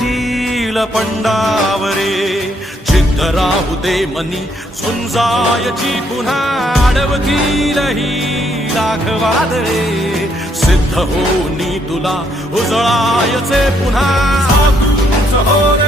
hill पंडावरे जिद्द राहू दे मनी झुंजायची पुन्हा अडवतील ही लाख वादळे सिद्ध होनी तुला उजळायचे पुन्हा हो रे